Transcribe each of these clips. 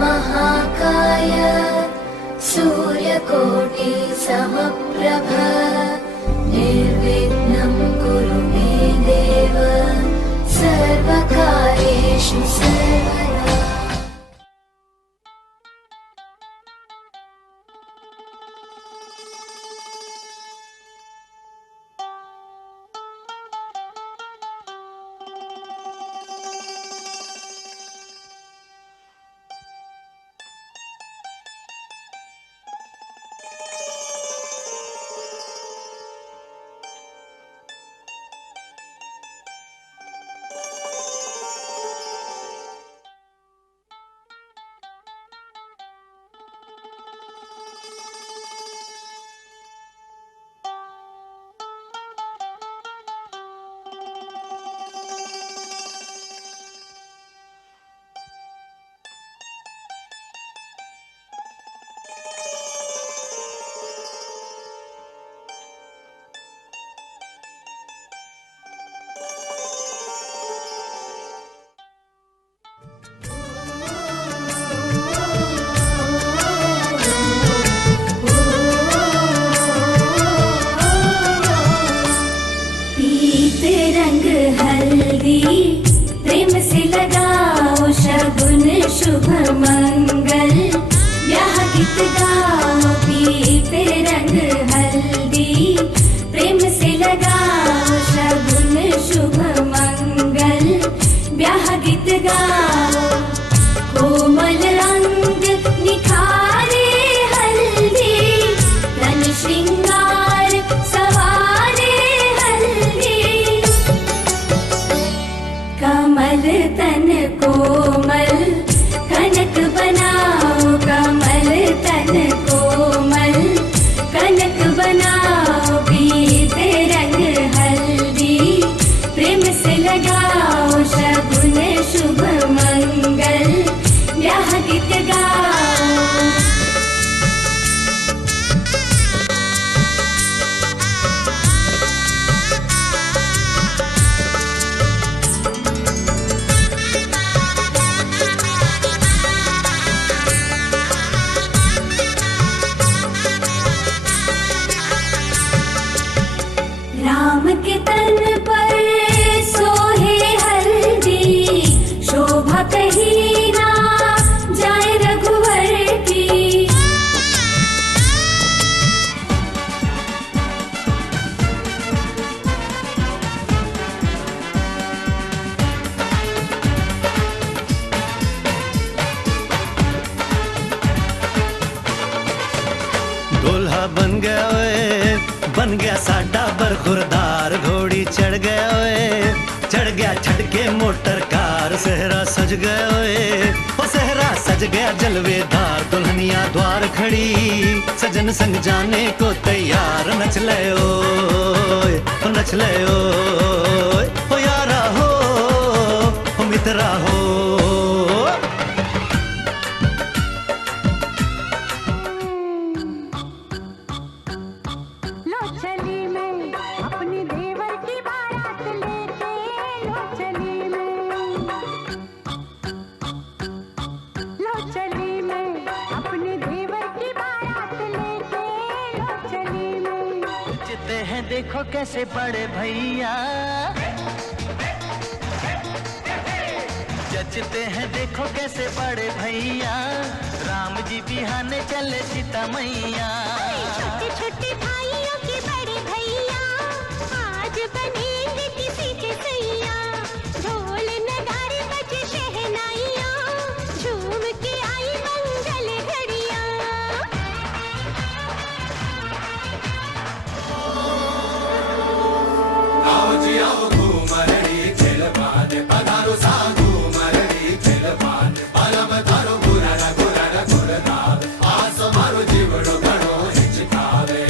महाकाय सूर्यकोटि समप्रभ निर्विघ्नं कुरु मे देव सर्वकार्येषु सर्वदा। प्रेम से लगाओ शगुन शुभ मंगल ब्याह गीत गाओ पीते रंग हल्दी प्रेम से लगाओ शगुन शुभ मंगल ब्याह गीत गाओ कोमल अंग निखारे हल्दी तन श्रृंगार सवारे हल्दी कमल तन कोमल कनक बनाओ कमल तन कोमल कनक बनाओ पीते रंग हल्दी प्रेम से लगाओ शगुन शुभ मंगल ब्याह गीत गाओ। राम के तन पर सोहे हल्दी शोभा कहीं ना जाए रघुवर की दूल्हा बन गया ओए बन गया साडा बरखुरदार घोड़ी चढ़ गया ओए चढ़ गया छटके मोटर कार सहरा सज गया ओए ओ सहरा सज गया जलवेदार दुल्हनिया द्वार खड़ी सजन संग जाने को तैयार नच ले ओए नच ले ओए ओ यारा हो ओ मित्रा हो। देखो कैसे बड़े भैया जचते हैं देखो कैसे बड़े भैया राम जी बिहाने चले सीता मैया छोटे छोटे भाइयों के बड़े भैया आज बनेंगे किसी के सैया ढोल नगारे बजे शहनाइयाँ झूम के आई मंगल घड़ियाँ। आओ जी आओ घूमरड़ी खेल पान पधारो साधु मरड़ी खेल पान परम धारो गुरर गुरर गुरदार आस मारो जीवड़ो घड़ो हिचकावे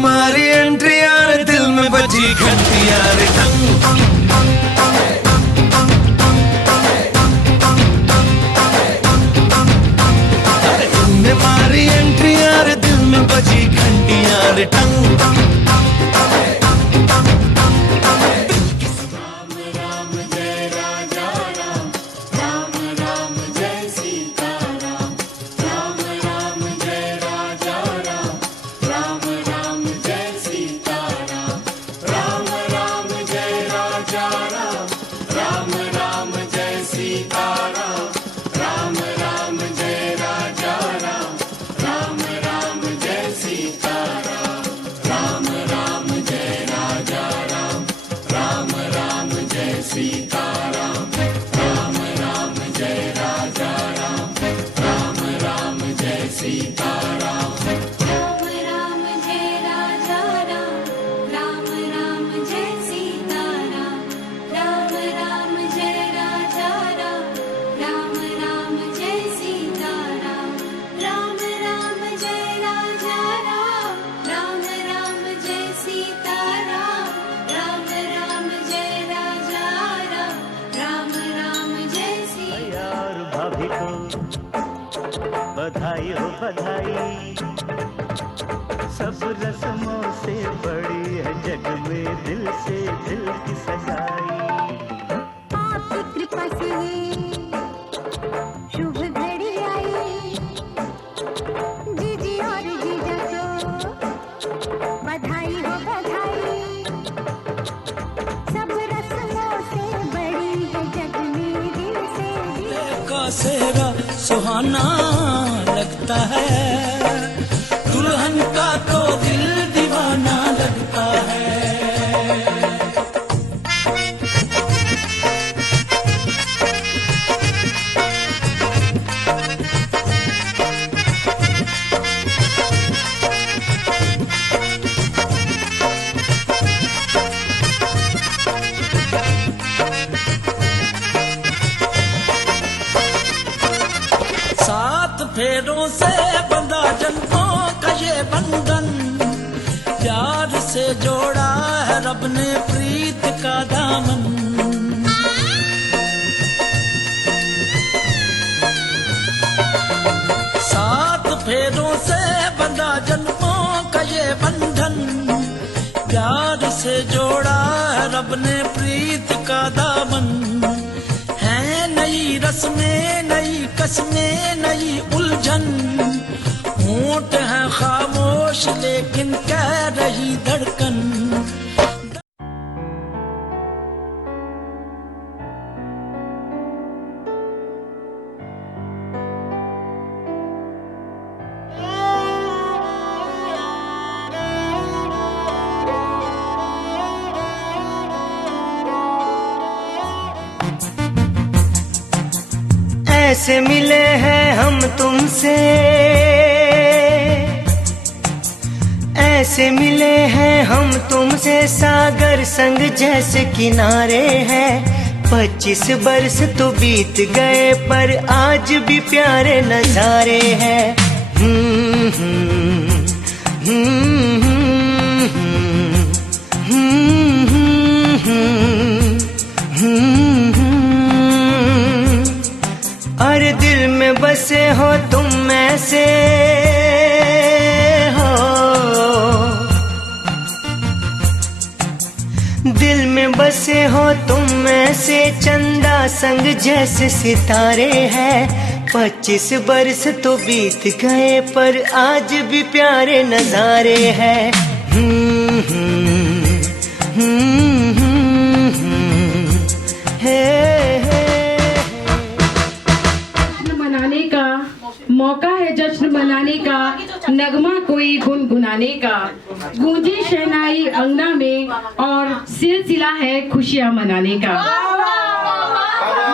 मारी एंट्री यार दिल में बजी घंटी यार टंग मारी एंट्री यार दिल में बजी घंटी यार टंग बधाई हो बधाई, सब रस्मों से बड़ी है जग में दिल से दिल की सगाई। आपकी कृपा से शुभ घड़ी आई, जीजी और जीजा को बधाई हो बधाई, सब रस्मों से बड़ी है जग में दिल से दिल का सेहरा सुहाना लगता है, दुल्हन का तो दिल दीवाना लगता है। सात फेरों से बंधा जन्मों का ये बंधन, प्यार से जोड़ा है रब ने प्रीत का दामन। सात फेरों से बंधा जन्मों का ये बंधन, प्यार से जोड़ा है रब ने प्रीत का दामन। है नई रस्में नई कसमें नई उलझन, होंठ है खामोश लेकिन कह रही धड़कन। ऐसे मिले हैं हम तुमसे, ऐसे मिले हैं हम तुमसे, सागर संग जैसे किनारे हैं। 25 बरस तो बीत गए पर आज भी प्यारे नजारे हैं। और दिल में बसे हो तुम ऐसे हो, दिल में बसे हो तुम ऐसे, चंदा संग जैसे सितारे हैं। 25 बरस तो बीत गए पर आज भी प्यारे नजारे हैं। मौका है जश्न मनाने का, नगमा कोई गुनगुनाने का, गूंजी शहनाई अंगना में और सिलसिला है खुशियां मनाने का।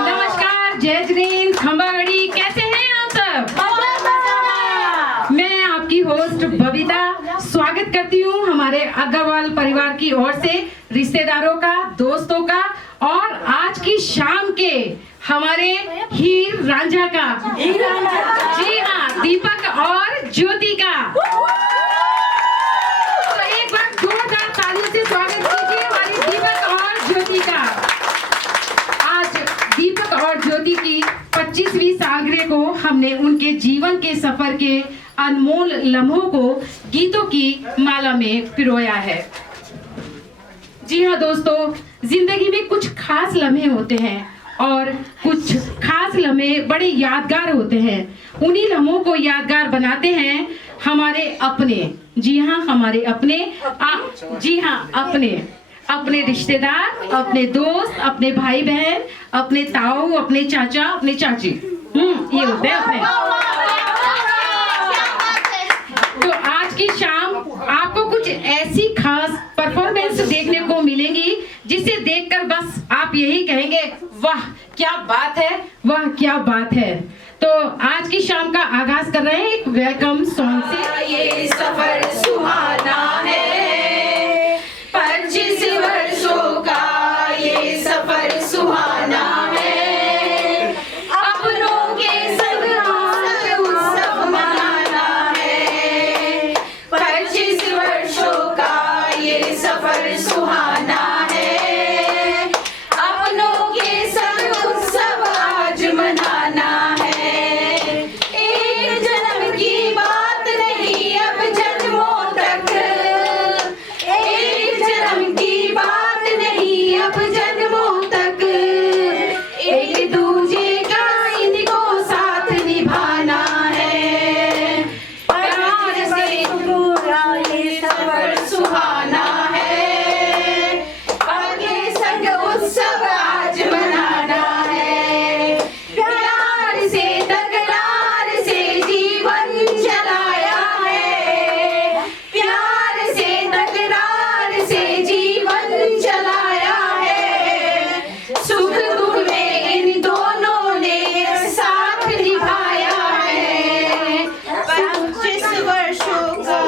नमस्कार, जय जैन, खंबागड़ी, कैसे हैं आप सब? मैं आपकी होस्ट बबीता स्वागत करती हूँ हमारे अग्रवाल परिवार की ओर से, रिश्तेदारों का, दोस्तों का और आज की शाम के हमारे हीर रांझा का, जी हाँ, दीपक और ज्योति का। तो एक 25वीं सालगिरह को हमने उनके जीवन के सफर के अनमोल लम्हों को गीतों की माला में पिरोया है। जी हाँ दोस्तों, जिंदगी में कुछ खास लम्हे होते हैं और कुछ खास लम्हे बड़े यादगार होते हैं। उन्हीं लम्हों को यादगार बनाते हैं हमारे अपने, जी हाँ हमारे अपने, जी हाँ अपने रिश्तेदार, अपने दोस्त, अपने भाई बहन, अपने ताऊ, अपने चाचा, अपने चाची, ये होते हैं अपने। तो आज की शाम आपको कुछ ऐसी खास परफॉर्मेंस देखने को मिलेंगी जिसे देखकर बस आप यही कहेंगे, वाह क्या बात है, वाह क्या बात है। तो आज की शाम का आगाज कर रहे हैं एक वेलकम सॉन्ग से। ये सफर सुहाना है, 25 वर्षों का ये सफर सुहाना है, अपनों के संग उत्सव मनाना है। 25 वर्षों का ये सफर सुहाना है, अपनों के संग उत्सव आज मनाना है। एक जन्म की बात नहीं अब जन्मों तक, एक जन्म की बात नहीं अब जन्मों तक, एक दूजे का इनको साथ निभाना है। प्यार से पूरा ये सफर सुहाना है, अपने संग उत्सव आज मनाना है। प्यार से तकरार से जीवन चलाया है, प्यार से तकरार से जीवन चलाया है। सुख दुख में इन दोनों ने साथ निभाया है। 25 वर्षों का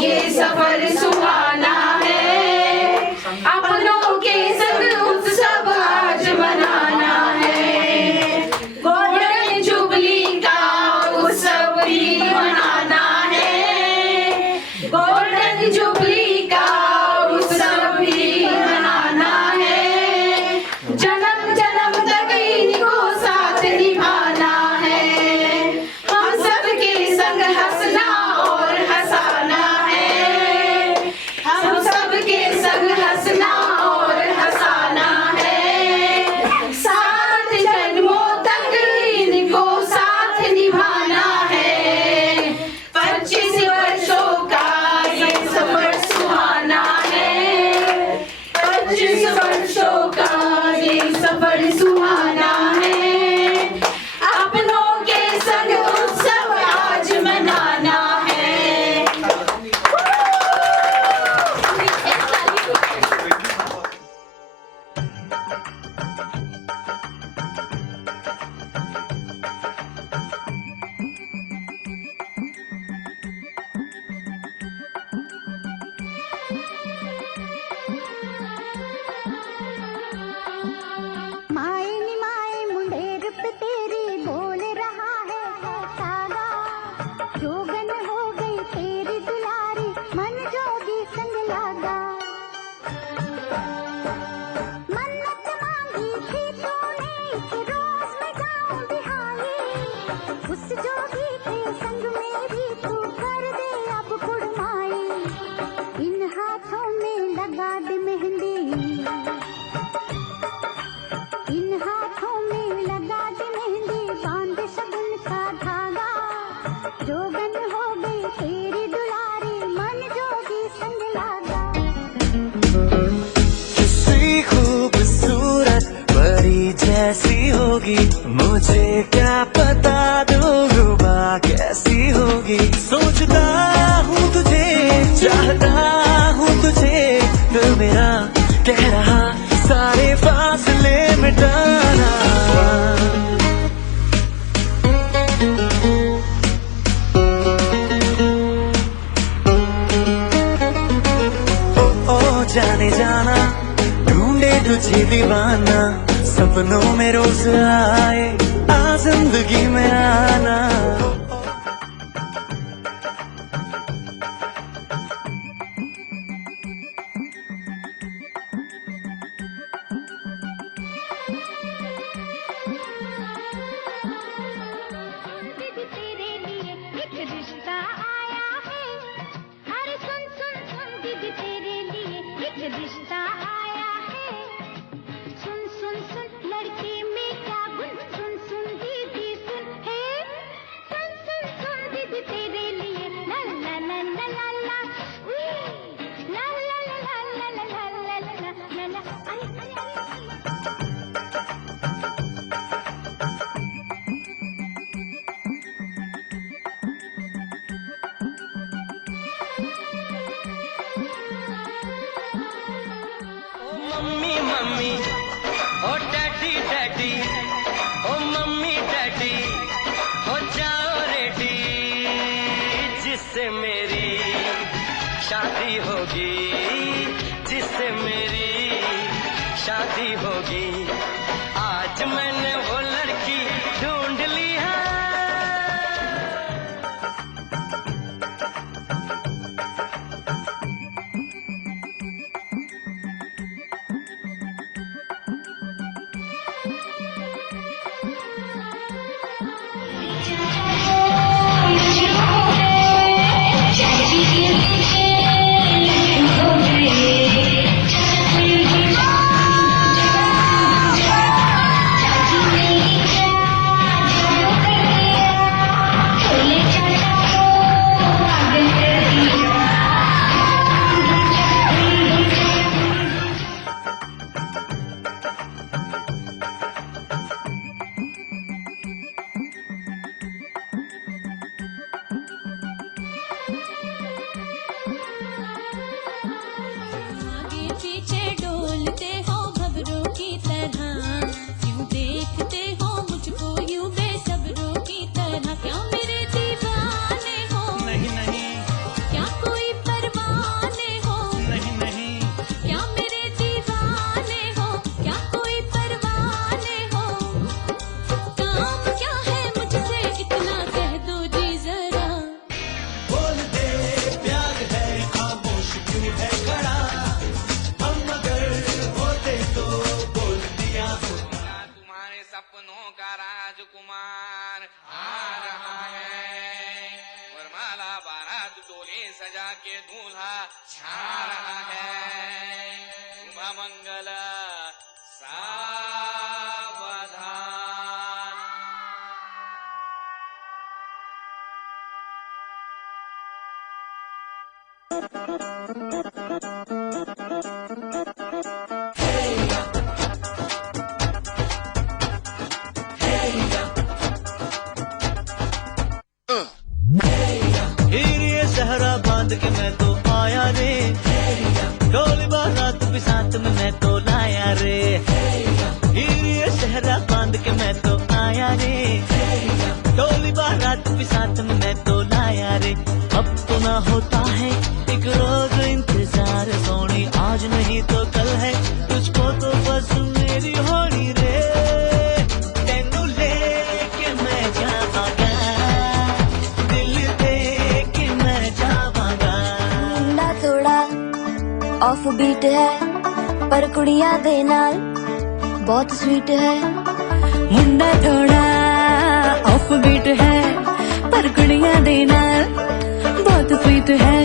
ये सफर सुहाना है, अपनों के संग उत्सव आज मनाना है। गोल्डन जुबली का उत्सव भी मनाना है, गोल्डन जुबली का उत्सव भी मनाना है। जन्म जन्म तक इनको साथ निभाना है। हम सबके संग हंसना और हंसाना है, हम सबके संग हंसना और हंसाना है। 7 जन्मों तक इनको साथ निभाना है। 25 वर्षों का ये सफर सुहाना है, 25 वर्षों का ये सफर सुहाना है, अपनों के संग उत्सव आज मनाना है। माए नी माए मुंडेर पे तेरी बोल रहा है सागा, जोगन हो गई तेरी दुलारी मन जोगी संग लागा। मन्नत मांगी थी तूने इस रोज में जाऊं बिहारी, उस जोगी के संग मेरी तू कर दे अब कुड़माई। इन हाथों में लगा दे मेहंदी, इन हाथों में लगा दे मेहंदी, बांध शगुन का धागा। जोगन हो गई तेरी दुलारी मन जोगी संग लागा। किसी खूबसूरत परी जैसी होगी, मुझे क्या पता दिलरुबा कैसी होगी। सोचता हूँ तुझे, चाहता हूँ तुझे, दिल मेरा कह रहा सारे फासले मिटाना। ओ जाने जाना ढूंढे तुझे दीवाना, सपनों में रोज आए आ जिंदगी में आना। मम्मी मम्मी ओ डैडी डैडी ओ मम्मी डैडी हो जाओ रेडी, जिससे मेरी शादी होगी, जिससे मेरी शादी होगी। आज मैंने वो लड़की ढूंढ ली है। सजा के दूल्हा छा रहा है। शुभ मंगल सावधान। सहरा बांध के मैं तो आया रे, ढोल बारात भी साथ में मैं तो लाया रे। ये सहरा बांध के मैं तो आया रे, ढोल बारात भी साथ में मैं तो लाया रे। अब तो ना होता है एक रोज इंतजार सोनी, आज नहीं तो कल है तुझको तो बस मेरी होनी रे। तेनू लेके मैं जावांगा, दिल दे के मैं जावांगा। मुंडा थोड़ा ऑफ बीट है पर कुड़ियां दे नाल बहुत स्वीट है। मुंडा थोड़ा ऑफ बीट है पर कुड़ियां दे नाल बहुत स्वीट है।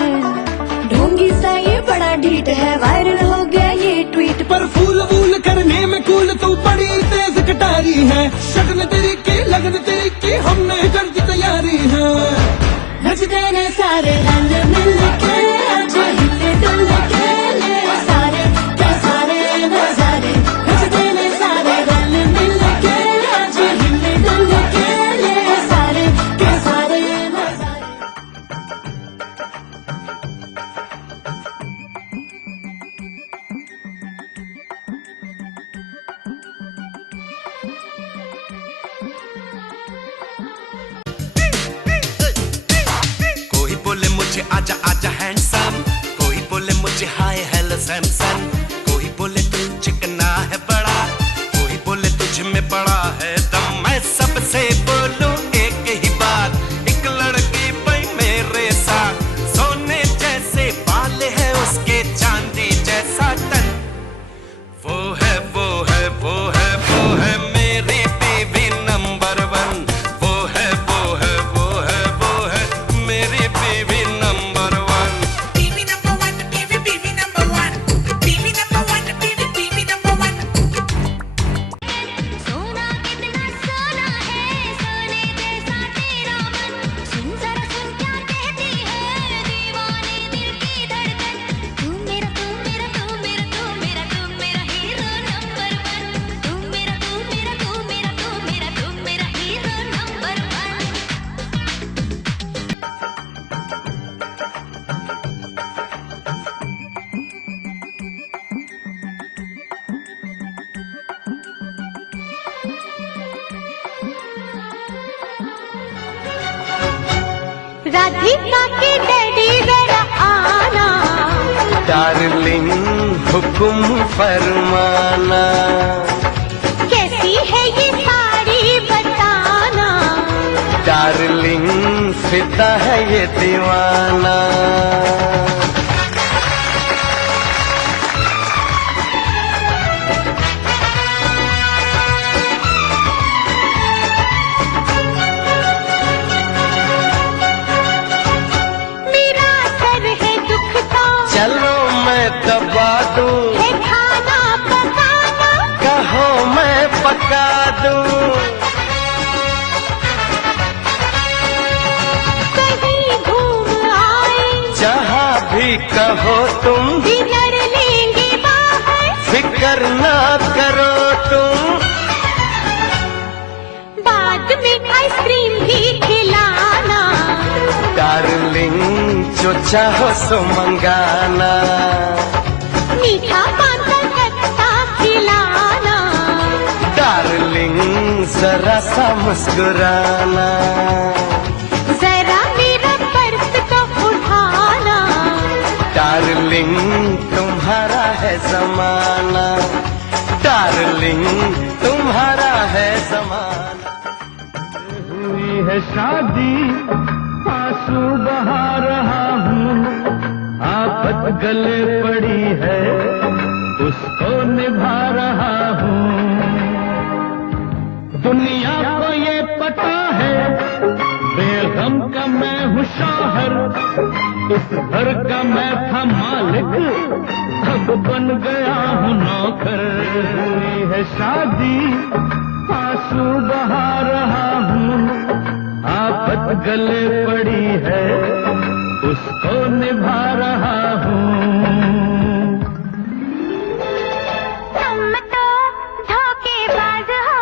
ढोंगी सा ये बड़ा ढीठ है, वायरल हो गया ये ट्वीट पर फूल वूल करने में कूल तू बड़ी तेज कटारी है। शगन तेरी की लगन तेरी की हमने कर दी तैयारी है। नचते ने सारे रंग मिल के आज हिले डुल के ले सारे के सारे नजारे। नचते ने सारे रंग मिल के आज हिले डुल के ले सारे के सारे नजारे। कोई बोले मुझे आजा आजा हैंडसम, कोई बोले मुझे हाय हेलो सैमसन, कोई बोले तू चिकना है बड़ा, कोई बोले तुझ में बड़ा है दम। मैं सबसे बोलूं एक ही बात, एक लड़की पई मेरे साथ, सोने जैसे बाल है उसके चांदी जैसा तन। वो है वो है वो है वो है मेरी बीवी नंबर 1। वो है वो है वो है वो है मेरी बीवी number 1। Baby number one, baby number one, baby Radhika के डैडी जरा आना, डार्लिंग हुक्म फरमाना, कैसी है ये साड़ी बताना, डार्लिंग फिदा है ये दीवाना। मेरा सर है दुखता, चलो मैं दबा दूं, है खाना पकाना, कहो मैं पका दूं, कहीं घूम आए, जहाँ भी कहो तुम, डिनर लेंगे बाहर, फिक्र ना करो तुम, बाद में आइसक्रीम भी खिलाना, डार्लिंग जो चाहो सो मंगाना, मीठा पान कलकत्ता खिलाना, डार्लिंग जरा सा मुस्कुराना, जरा मेरा पर्स तो उठाना, डार्लिंग तुम्हारा है जमाना, डार्लिंग तुम्हारा है जमाना। हुई है शादी, आंसू बहा रहा हूँ, आफत गले पड़ी है, उसको निभा रहा हूँ। दुनिया को ये पता है, बेगम का मैं हूँ शौहर, इस घर का मैं था मालिक, अब बन गया हूँ नौकर। हुई है शादी, आंसू बहा रहा हूँ, आफत गले पड़ी है, उसको निभा रहा हूँ। तुम तो धोखेबाज हो,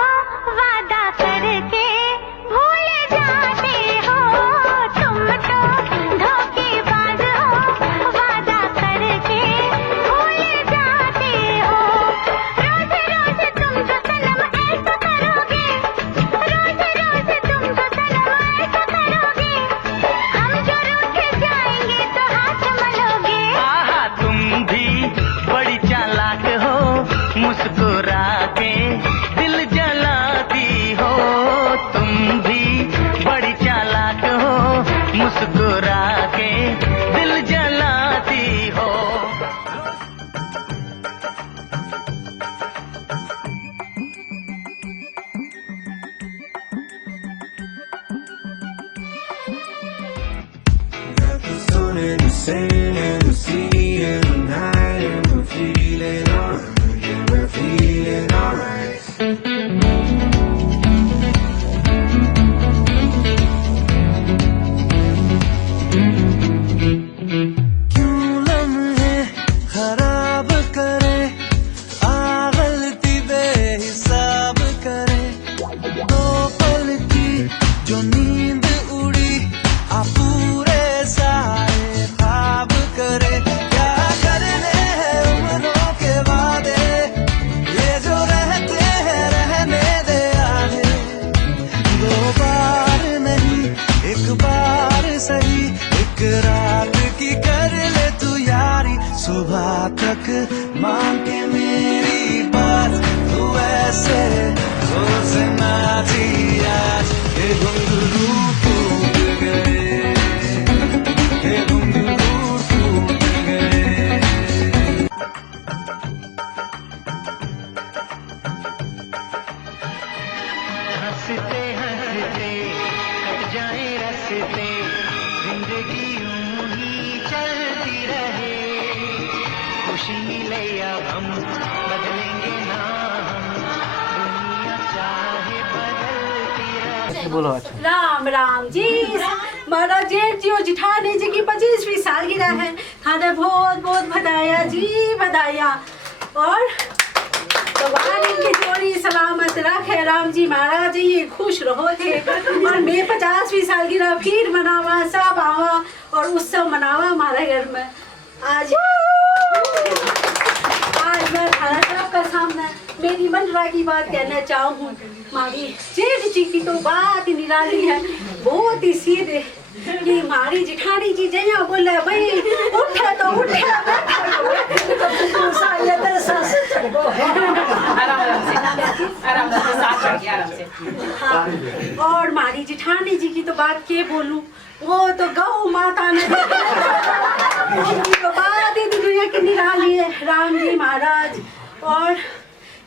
वादा करके भूल जाते हो, तुम तो धोखेबाज हो, वादा करके भूल जाते हो, रोज रोज तुम तो सनम ऐसा करोगे, रोज रोज तुम तो सनम ऐसा करोगे, हम जो रूठ जाएंगे तो हाथ मलोगे। आहा, तुम भी बड़ी चालाक हो, मुस्कुरा के दिल जलाती हो, तुम भी बड़ी चालाक हो, मुस्कुरा के दिल जलाती हो। क्यों लम्हे खराब करे, आ गलती बेहिसाब करे, दो पल की जो नींद उड़ी, आ पूरे सारे ख्वाब करे, क्या करने हैं उम्रों के वादे, ये जो रहते हैं रहने दे आगे, दो बार नहीं एक बार सही, एक रात की कर ले तू यारी, सुबह तक मांग के मेरी बात, तू ऐसे रोज नाची आज, ये घुंघरू टूट गए, ये घुंघरू टूट गए। हंसते हंसते कट जाए रस्ते, जिंदगी यूं ही चलती रहे, खुशी मिले या हम बदलेंगे ना हम, दुनिया चाहे बदलती रहे। बोलो अच्छा। राम राम जी, महाराज जेठ जी और जिठानी जी की 25वीं सालगिरह है, खाने बहुत बहुत बधाइयाँ जी, बधाइयाँ। और भगवान इनकी जोड़ी सलामत रखे, राम जी महाराज जी ये खुश रहो थे, और मैं 50वीं सालगिरह फिर मनावा, सब आवा और उत्सव मनावा हमारे घर में। आज मैं थाना साहब का सामने मेरी मनरा की बात कहना चाहूँ। हमारी जेठ जी की तो बात निराली है, बहुत ही सीधे कि हमारी जिठानी जी जया बोले भाई उठे तो उठे हाँ, और हमारी जिठानी जी की तो बात के बोलूं, वो तो गौ माता ने उनकी तो बात ही दुनिया की निराली है, राम जी महाराज। और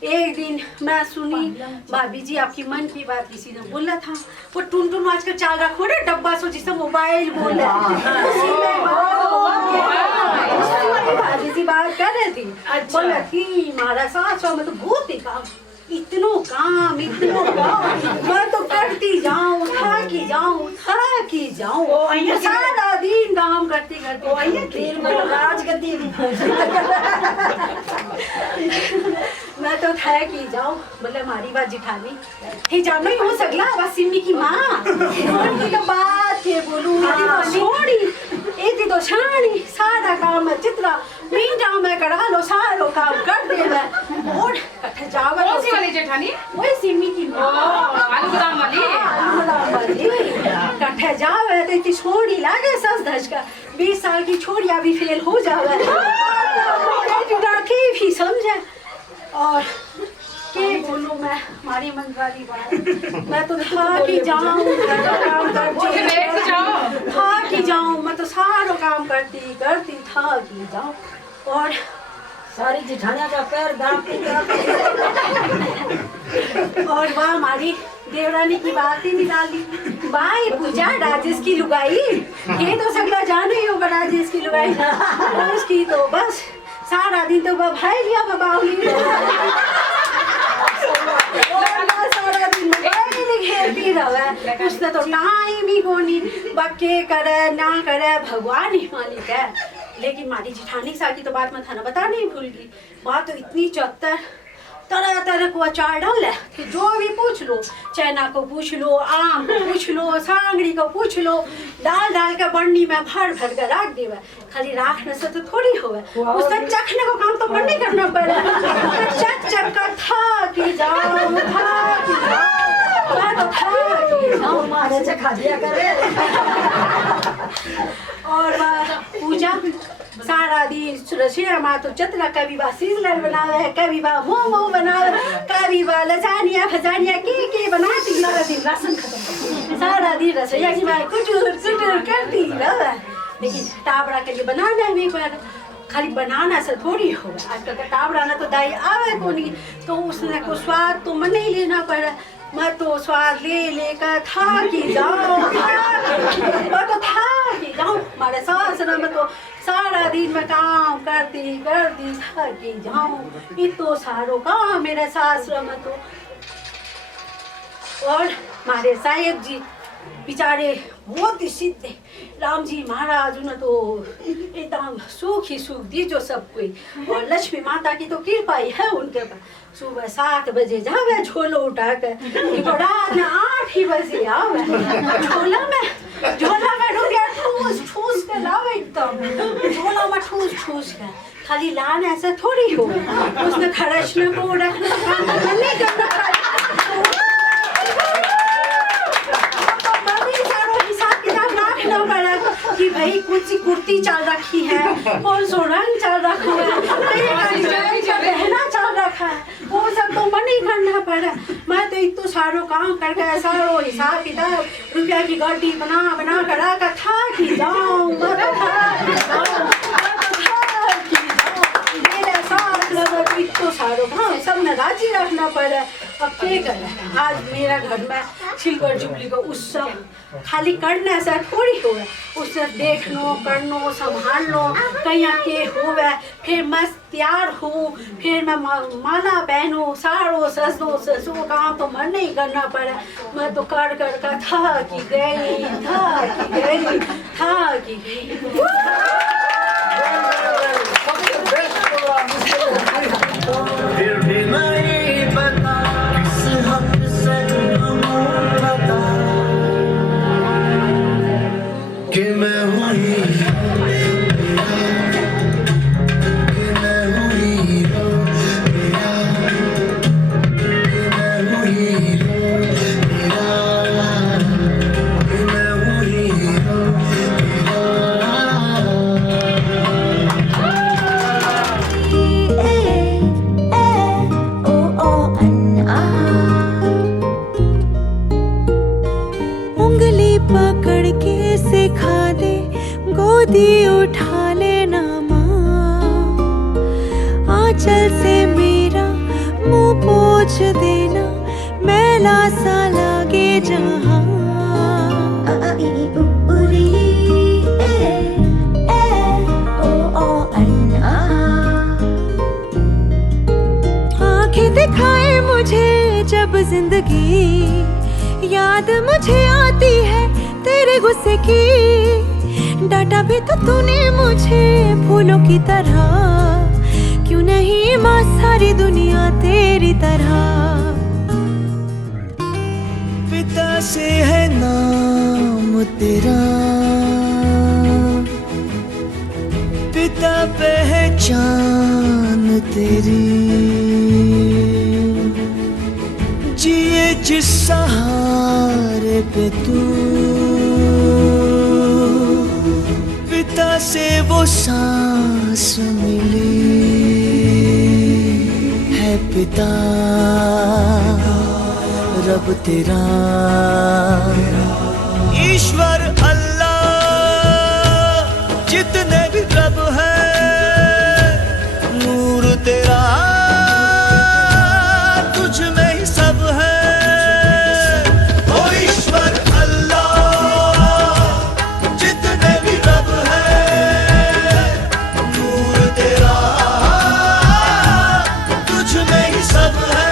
एक दिन मैं सुनी भाभी जी आपकी मन की बात किसी ने बोला था, वो टुन आजकल चाल रखो ना डब्बा सो जिससे मोबाइल बोले, भाभी जी बात कर रही थी। बोला थी हमारा सास में तो बहुत ही काम, इतनो काम मैं तो करती जाऊँ थकी जाऊँ सारा दिन काम करती मैं तो थकी जाऊँ। बोले हमारी बात जिठानी ही जानो ही हो सकला बस सिमी की माँ उनकी तो बात के बोलूँ छोड़ी इतनी तो छानी सारा काम है चित्रा मीठा मैं करा लो सारो काम कर दे और कट्ठे जावे कौन सी वाली जेठानी? वही सिमी की माँ आलू बादाम वाली कट्ठे जावे तो इतनी छोड़ी लागे सस धज का 20 साल की छोड़िया भी फेल हो जावे के भी समझे। और के बोलूं मैं हमारी मन वाली बात मैं तो थकी जाऊं थकी जाऊं मैं तो सारा काम करती थकी जाऊं। और सारी जिठानिया का पैर दाबती और वह हमारी देवरानी की बात ही निकाली भाई पूजा राजेश की लुगाई ये तो सगला जाने ही होगा राजेश की लुगाई उसकी तो बस सारा दिन तो भाई लिया बाबूली सारा दिन मोबाइल खेलती रहे उसने तो टाइम ही कोनी बक्के करे ना करे भगवान ही मालिक है। लेकिन हमारी जिठानी सा की तो बात मैं थाना बता नहीं भूल गई, बात तो इतनी चौतर तरह तरह को अचार डाल है कि जो भी पूछ लो, चैना को पूछ लो, आम को पूछ लो, सांगड़ी को पूछ लो, डाल डाल के बर्नी में भर भर के रख देवे। खाली राखने से तो थोड़ी होवे, उसका चखने को काम तो बर्नी करना पड़े। चक चक कर था कि जाओ मारे से खा दिया करे और पूजा सारा दिन रसोई माँ तो चतरा कभी बा सीजलर बनावे, कभी बा मोमो बनावे, कभी बा लजानिया फजानिया के बनाती सारा दिन राशन खत्म सारा दिन रसोईया की माँ कुटुर करती रहे। लेकिन टाबड़ा के लिए बनाना भी पर खाली बनाना से थोड़ी हो आजकल का टाबड़ा ना तो दाई आवे को नहीं तो उसने को स्वाद तो मन नहीं लेना पड़ा। मैं तो स्वाद लेकर था कि जाऊँ हमारे सास में तो सारा दिन मैं काम करती थकी जाऊँ इतो सारो काम मेरे सास में तो। और हमारे साहेब जी बेचारे बहुत ही सिद्ध है, राम जी महाराज ने तो एकदम सुख ही सुख दी जो सब कोई। और लक्ष्मी माता की तो कृपा ही है उनके पास। सुबह 7 बजे जावे झोलो उठा कर रात 8 ही बजे आवे झोला में रुपया ठूस के लावे एकदम झोला में ठूस के खाली लान ऐसा थोड़ी हो उसने खर्चने को रखने का नहीं करना कि भाई कौन सी कुर्ती चल रखी है, कौन सा रंग चल रखा है, पहना चल रखा है, वो सब तो मन ही करना पड़ा। मैं तो इतना सारो काम करके सारो हिसाब किताब रुपया की गाड़ी बना करा कर था कि जाऊँ मेरे साथ इतना सारो काम सब ने राजी रखना पड़ा। अब क्या करें, आज मेरा घर में सिल्वर जुबली का उत्सव खाली करने से थोड़ी हो उससे देखनो करनो संभाल लो कहीं के होवे फिर मैं तैयार हूँ फिर मैं माला पहनूँ सारो ससो काम तो मन नहीं करना पड़े। मैं तो कर थकी गई फिर भी नहीं बता किस हक से बता कि मैं हूँ हीरो आंचल से मेरा मुंह पोंछ देना, मैला सा लागे जहां। आंखें दिखाए मुझे जब जिंदगी, याद मुझे आती है तेरे गुस्से की। डांटा भी तो तूने मुझे फूलों की तरह, क्यों नहीं माँ सारी दुनिया तेरी तरह। पिता से है नाम तेरा, पिता पहचान तेरी, जिए जिस सहारे पे तू, पिता से वो सांस मिली है। पिता रब तेरा, ईश्वर अल्लाह, जितने भी रब है, नूर तेरा तुझ में ही सब है। ओ ईश्वर अल्लाह, जितने भी रब है, नूर तेरा तुझ में ही सब है।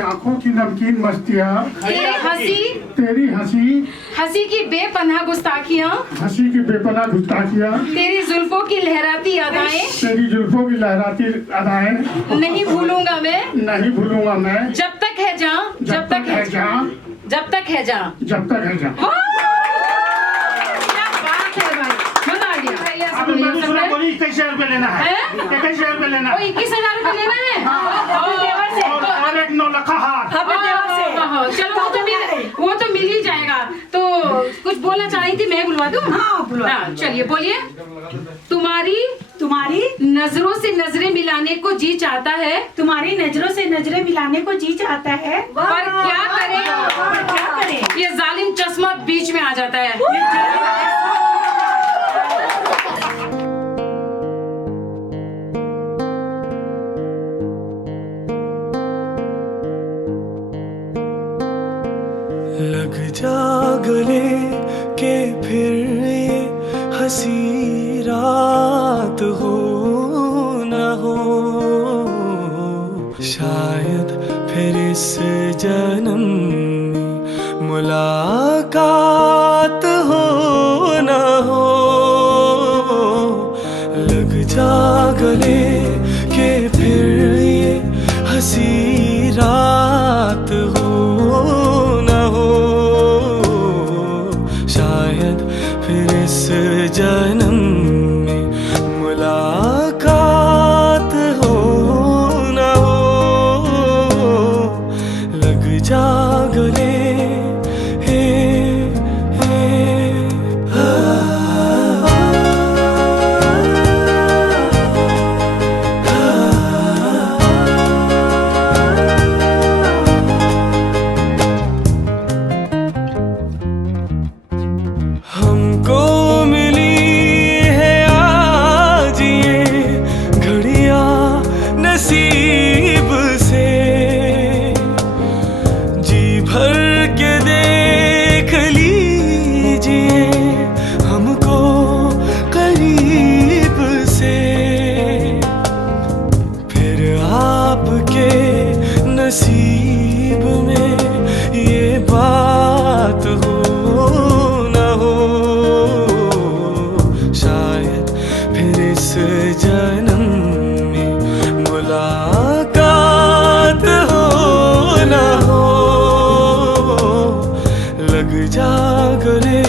आंखों की नमकीन मस्तियाँ, तेरी हंसी की बेपनाह गुस्ताखियाँ, हंसी की बेपनाह गुस्ताखियाँ, तेरी जुल्फों की लहराती अदाएं, तेरी जुल्फों की लहराती अदाएं, नहीं भूलूंगा मैं, नहीं भूलूंगा मैं, जब तक है जहाँ, जब तक है जहाँ, जब तक है जहाँ, जब तक है जहाँ। क्या बात है भाई, मजा आ गया। बोली 21,000 रुपए लेना है, 21,000 रुपए लेना है, 21,000 रुपए लेना है। और एक 9 लाख हार। चलो वो तो मिल ही जाएगा। तो कुछ बोलना चाह रही थी, मैं बुलवा दूं? हाँ, चलिए बोलिए। तुम्हारी नजरों से नजरें मिलाने को जी चाहता है, तुम्हारी नजरों से नजरें मिलाने को जी चाहता है, पर क्या करें ये जालिम चश्मा बीच में आ जाता है। लग जा गले के फिर ये हंसी रात हो न हो, शायद फिर इस जन्म में मुलाकात हो न हो। लग जा गले के फिर ये हंसी रात हो न हो, शायद फिर इस जन्म में मुलाकात हो न हो। लग जा गले हमको मिली है आज ये घड़ियां नसीब से, जी भर के देख लीजिए हमको करीब से। फिर आपके नसीब में ये बात हो न हो, शायद फिर इस जन्म में मुलाकात हो न हो। लग जा गले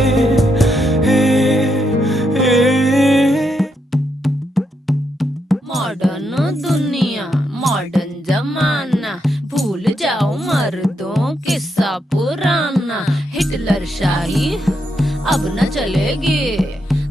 मॉडर्न दुनिया मॉडर्न जमाना, भूल जाओ मर्दों किस्सा पुराना। हिटलर शाही अब न चलेगी,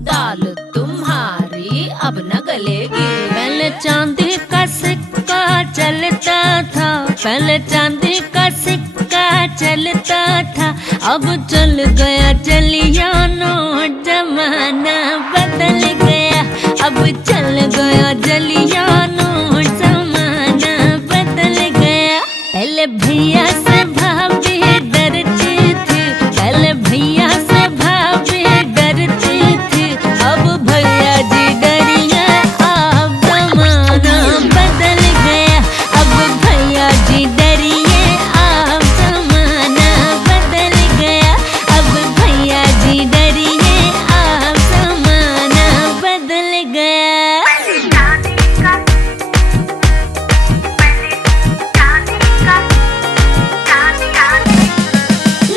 दाल तुम्हारी अब न गलेगी। पहले चांदी का सिक्का चलता था, पहले चांदी का सिक्का चलता था, अब चल गया चलिया नोट, जमाना बदल गया, अब चल गया जलिया नोट, जमाना बदल गया। पहले भैया से भाभी डरती थी, पहले भैया से भाभी डरती थी, अब भैया जी डरिए, अब जमाना बदल गया, अब भैया जी डरिए, अब जमाना बदल गया, अब भैया जी डरिए, अब जमाना बदल गया।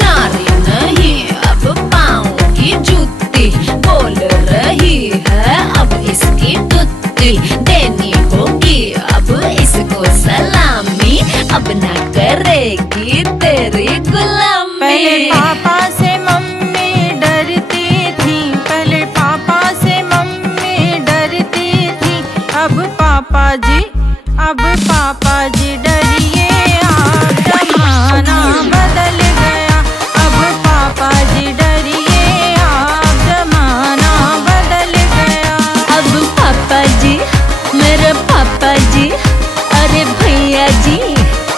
नारी नहीं अब पाँव की जूती, बोल रही है अब इसकी तुत्ती, देनी होगी अब इसको सलामी, अब ना करेगी तेरी गुलामी। पहले पापा से मम्मी डरती थी, पहले पापा से मम्मी डरती थी, अब पापा जी डरिए, अब जमाना बदल गया, अब पापा जी डरिए, अब जमाना बदल गया। अब पापा जी मेरे पापा जी, अरे भैया जी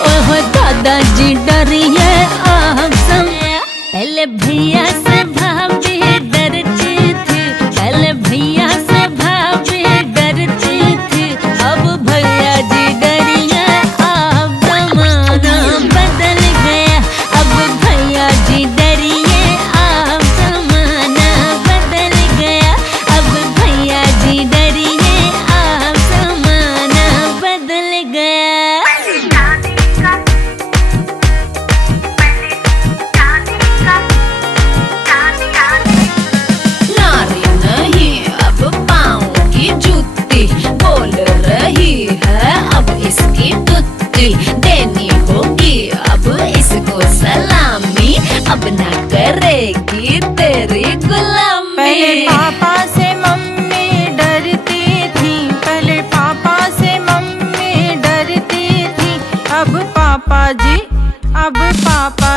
ओह दादाजी डरिए, अब समय। पहले भैया से भाभी डरती थी, पहले भैया से भाभी डरती थी, अब भैया जी डरिए, अब जमाना बदल गया, अब भैया जी डरिए, अब जमाना बदल गया, अब भैया जी डरिए, अब जमाना बदल गया। नारी नहीं अब पाँव की जूती, बोल रही है अब इसकी तुत्ती, देनी होगी अब इसको सलामी, अब ना करेगी तेरी गुलामी। पहले पापा से मम्मी डरती थी, पहले पापा से मम्मी डरती थी, अब पापा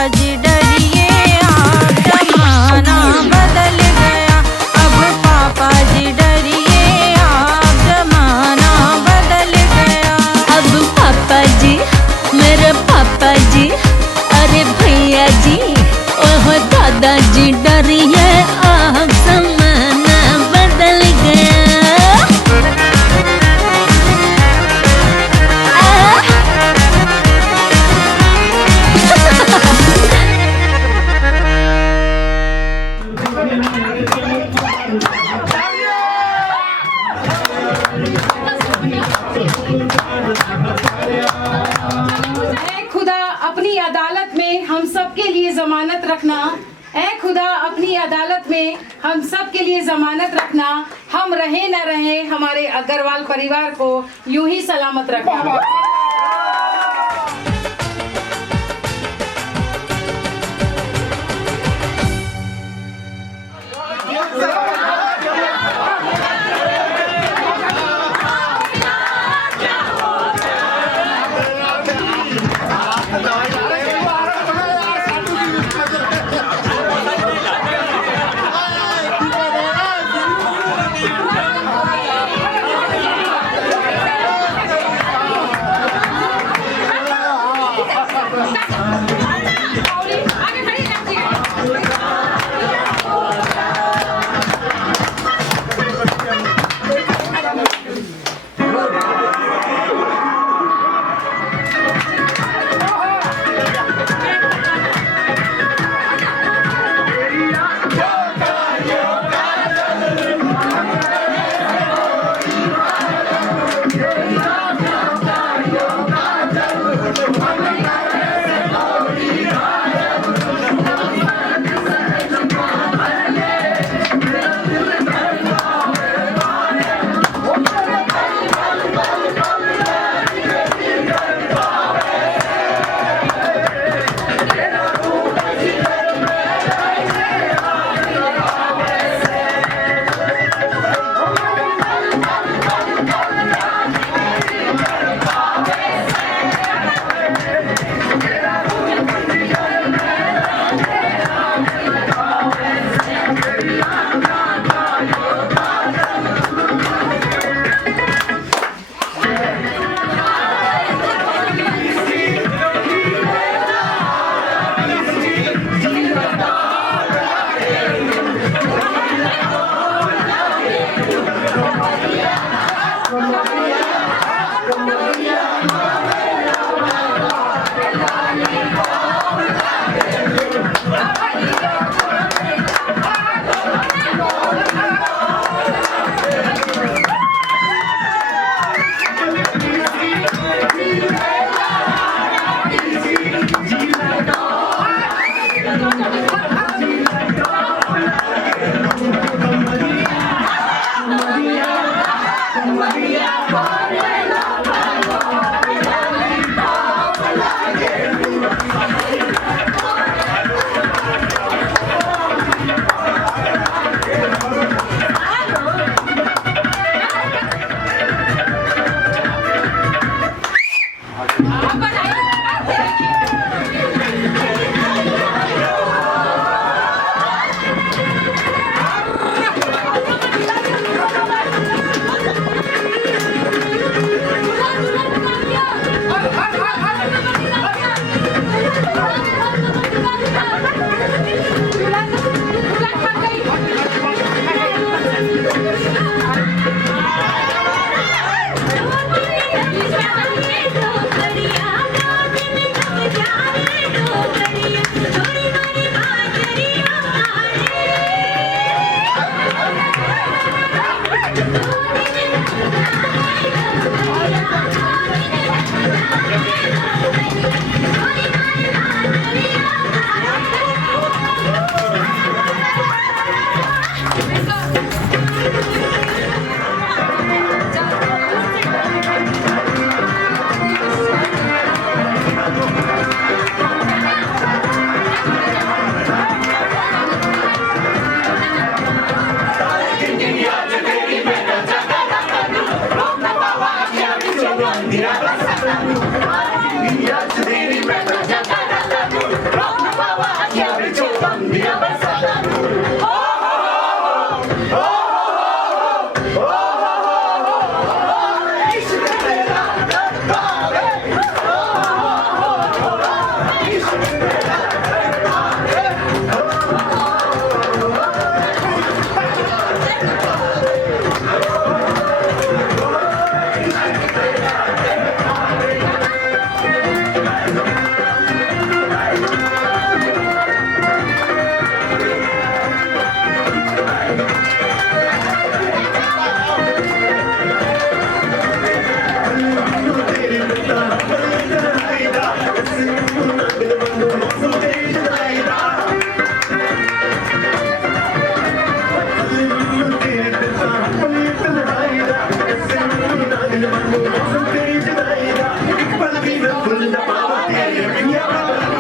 जी डरिए, अब जमाना बदल गया, अब पापा जी डरिए, अब जमाना बदल गया। अब पापा जी मेरे पापा जी, अरे भैया जी खुदा अपनी अदालत में हम सब के लिए जमानत रखना, ऐ खुदा अपनी अदालत में हम सब के लिए जमानत रखना, हम रहे न रहे हमारे अग्रवाल परिवार को यूं ही सलामत रखना। ये